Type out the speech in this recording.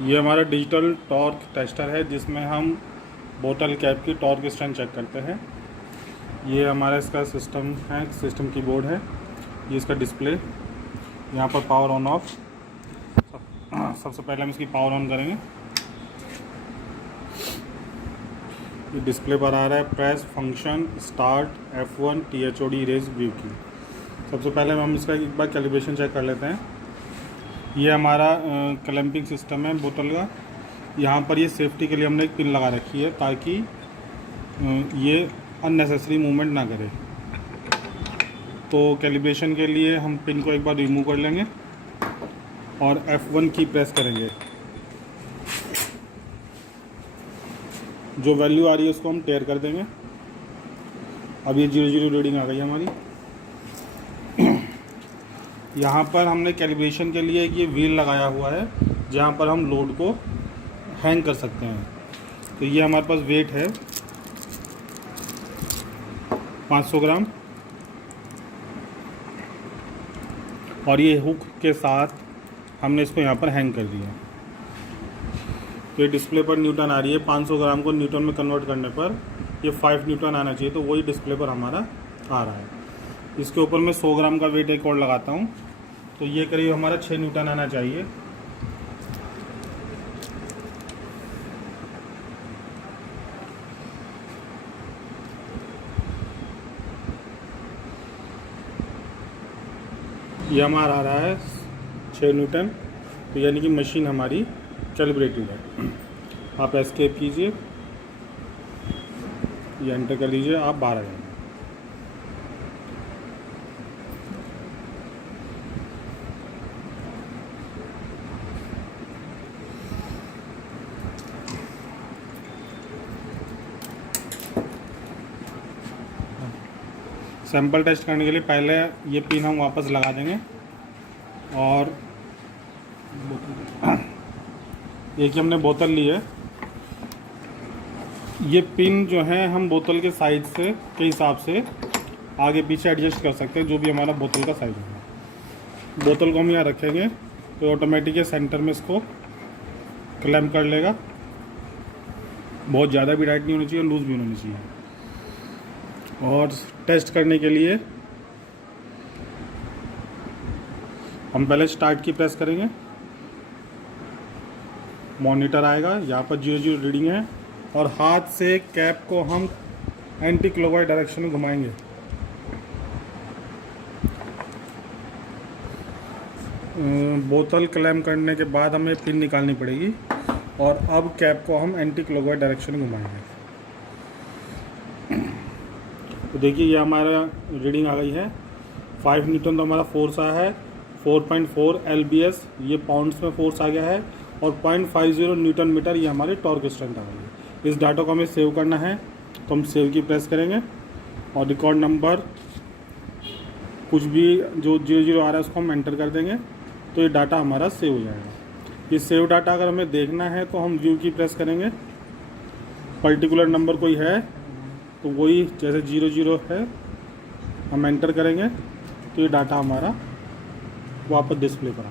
ये हमारा digital torque tester है जिसमें हम बोतल कैप की टॉर्क स्ट्रेंथ चेक करते हैं। ये हमारा इसका सिस्टम है, सिस्टम की बोर्ड है। ये इसका डिस्प्ले, यहाँ पर पावर ऑन ऑफ। सबसे पहले हम इसकी पावर ऑन करेंगे। ये डिस्प्ले पर आ रहा है press function start F1 THOD रेज व्यू की। सबसे पहले हम इसका एक बार कैलिब्रेशन चेक कर लेते हैं। ये हमारा क्लैंपिंग सिस्टम है बोतल का। यहाँ पर ये सेफ्टी के लिए हमने एक पिन लगा रखी है ताकि ये अननेसेसरी मूवमेंट ना करे। तो कैलिब्रेशन के लिए हम पिन को एक बार रिमूव कर लेंगे और F1 की प्रेस करेंगे। जो वैल्यू आ रही है उसको हम टेयर कर देंगे। अब ये 0 रीडिंग आ गई हमारी। यहाँ पर हमने कैलिब्रेशन के लिए ये व्हील लगाया हुआ है जहाँ पर हम लोड को हैंग कर सकते हैं। तो ये हमारे पास वेट है 500 ग्राम और ये हुक के साथ हमने इसको यहाँ पर हैंग कर दिया। तो ये डिस्प्ले पर न्यूटन आ रही है। 500 ग्राम को न्यूटन में कन्वर्ट करने पर ये 5 न्यूटन आना चाहिए, तो वही डिस्प्ले पर हमारा आ रहा है। इसके ऊपर मैं 100 ग्राम का वेट एक और लगाता हूँ, तो ये करीब हमारा 6 न्यूटन आना चाहिए। ये हमारा आ रहा है 6 न्यूटन। तो यानी कि मशीन हमारी कैलिब्रेटेड है। आप एस्केप कीजिए, ये एंटर कर लीजिए, आप बाहर आ जाएंगे। सैंपल टेस्ट करने के लिए पहले ये पिन हम वापस लगा देंगे और एक ही हमने बोतल ली है। ये पिन जो है हम बोतल के साइज से के हिसाब से आगे पीछे एडजस्ट कर सकते हैं, जो भी हमारा बोतल का साइज है। बोतल को हम यहाँ रखेंगे तो ऑटोमेटिक ये सेंटर में इसको क्लैंप कर लेगा। बहुत ज़्यादा भी टाइट नहीं होनी चाहिए, लूज़ भी होनी चाहिए। और टेस्ट करने के लिए हम पहले स्टार्ट की प्रेस करेंगे। मॉनिटर आएगा, यहाँ पर 0 रीडिंग है और हाथ से कैप को हम एंटी क्लॉकवाइज डायरेक्शन में घुमाएंगे। बोतल क्लैम्प करने के बाद हमें पिन निकालनी पड़ेगी और अब कैप को हम एंटी क्लॉकवाइज डायरेक्शन में घुमाएंगे। तो देखिए ये हमारा रीडिंग आ गई है। 5 न्यूटन तो हमारा फोर्स आया है। 4.4 LBS ये पाउंड्स में फोर्स आ गया है और 0.50 न्यूटन मीटर ये हमारी टॉर्क स्ट्रेंथ आ गई है। इस डाटा को हमें सेव करना है तो हम सेव की प्रेस करेंगे और रिकॉर्ड नंबर कुछ भी जो 00 आ रहा है उसको हम एंटर कर देंगे, तो ये डाटा हमारा सेव हो जाएगा। ये सेव डाटा अगर हमें देखना है तो हम व्यू की प्रेस करेंगे। पर्टिकुलर नंबर कोई है तो वही, जैसे 00 है हम एंटर करेंगे तो ये डाटा हमारा वापस डिस्प्ले पर आ